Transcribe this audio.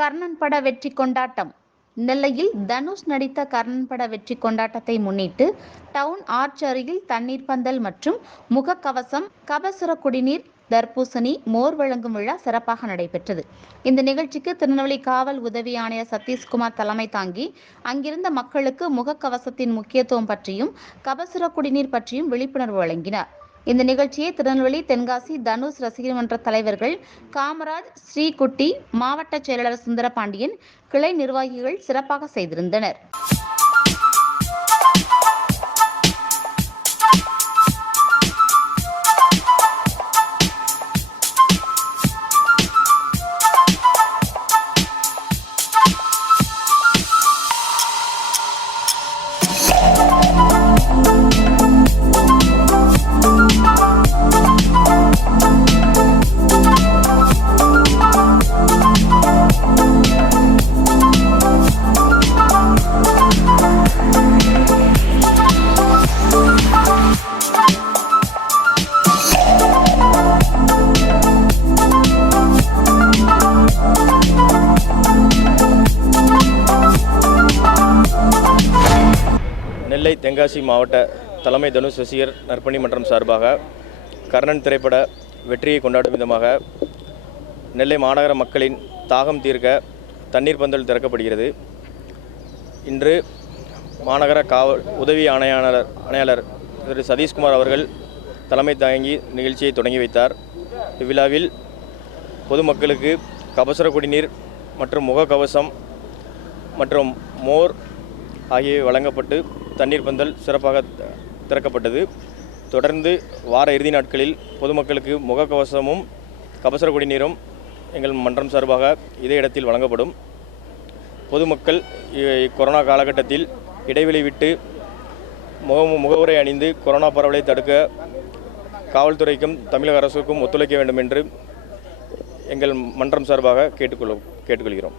கர்ணன் பட வெற்றி கொண்டாட்டம். நெல்லையில் தனுஷ் நடித்த கர்ணன் பட வெற்றி கொண்டாட்டத்தை முன்னிட்டு டவுன் ஆர்ச் அருகில் தண்ணீர் பந்தல் மற்றும் முகக்கவசம், கபசுர குடிநீர், தர்பூசணி, மோர் வழங்கும் விழா சிறப்பாக நடைபெற்றது. இந்த நிகழ்ச்சிக்கு திருநெல்வேலி காவல் உதவி ஆணையர் சதீஷ்குமார் தலைமை தாங்கி அங்கிருந்த மக்களுக்கு முகக்கவசத்தின் முக்கியத்துவம் பற்றியும் கபசுர குடிநீர் பற்றியும் விழிப்புணர்வு வழங்கினார். இந்த நிகழ்ச்சியை திருநெல்வேலி, தென்காசி தனுஷ் ரசிகர் மன்ற தலைவர்கள் காமராஜ், ஸ்ரீகுட்டி, மாவட்ட செயலாளர் சுந்தரபாண்டியன், கிளை நிர்வாகிகள் சிறப்பாக செய்திருந்தனர். நெல்லை தென்காசி மாவட்ட தலைமை தனுஷ் ரசிகர் நற்பணி மன்றம் சார்பாக கர்ணன் திரைப்பட வெற்றியை கொண்டாடும் விதமாக நெல்லை மாநகர மக்களின் தாகம் தீர்க்க தண்ணீர் பந்தல் திறக்கப்படுகிறது. இன்று மாநகர காவல் உதவி ஆணையாளர் திரு சதீஷ்குமார் அவர்கள் தலைமை தாங்கி நிகழ்ச்சியை தொடங்கி வைத்தார். இவ்விழாவில் பொதுமக்களுக்கு கபசுர குடிநீர் மற்றும் முகக்கவசம் மற்றும் மோர் ஆகியவை வழங்கப்பட்டு தண்ணீர் பந்தல் சிறப்பாக திறக்கப்பட்டது. தொடர்ந்து வார இறுதி நாட்களில் பொதுமக்களுக்கு முகக்கவசமும் கபசுர குடிநீரும் எங்கள் மன்றம் சார்பாக இதே இடத்தில் வழங்கப்படும். பொதுமக்கள் கொரோனா காலகட்டத்தில் இடைவெளி விட்டு முகவுரை அணிந்து கொரோனா பரவலை தடுக்க காவல்துறைக்கும் தமிழக அரசுக்கும் ஒத்துழைக்க வேண்டும் என்று எங்கள் மன்றம் சார்பாக கேட்டுக்கொள்கிறோம்.